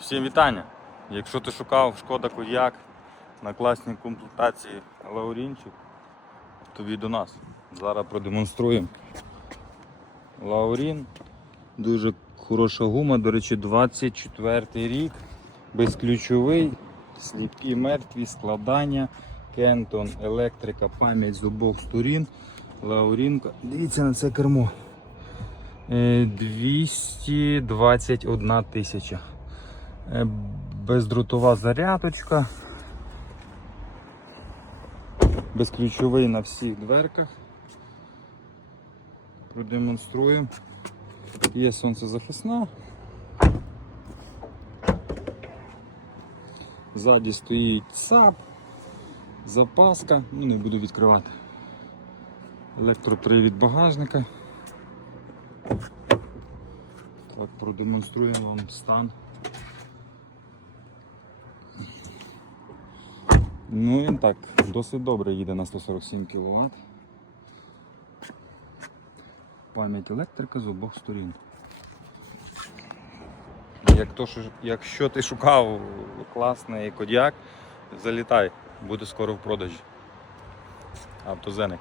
Всім вітання! Якщо ти шукав Шкода Кодіак на класній комплектації Лаурінчик, тобі до нас. Зараз продемонструємо. Лаурін. Дуже хороша гума, до речі, 24 рік, безключовий, сліпі мертві, складання, кентон, електрика, пам'ять з обох сторін. Лаурінка. Дивіться на це кермо. Е, 221 тисяча. Е, Бездротова зарядочка. Безключовий на всіх дверках. Продемонструємо. Є сонцезахисна. Ззаді стоїть САП, запаска, ну не буду відкривати. Електропривід багажника. Так, продемонструємо вам стан. Ну він так, досить добре їде на 147 кВт. Пам'ять електрика з обох сторін. Як то, що- якщо ти шукав класний кодіак, залітай, буде скоро в продажі. Автозеник.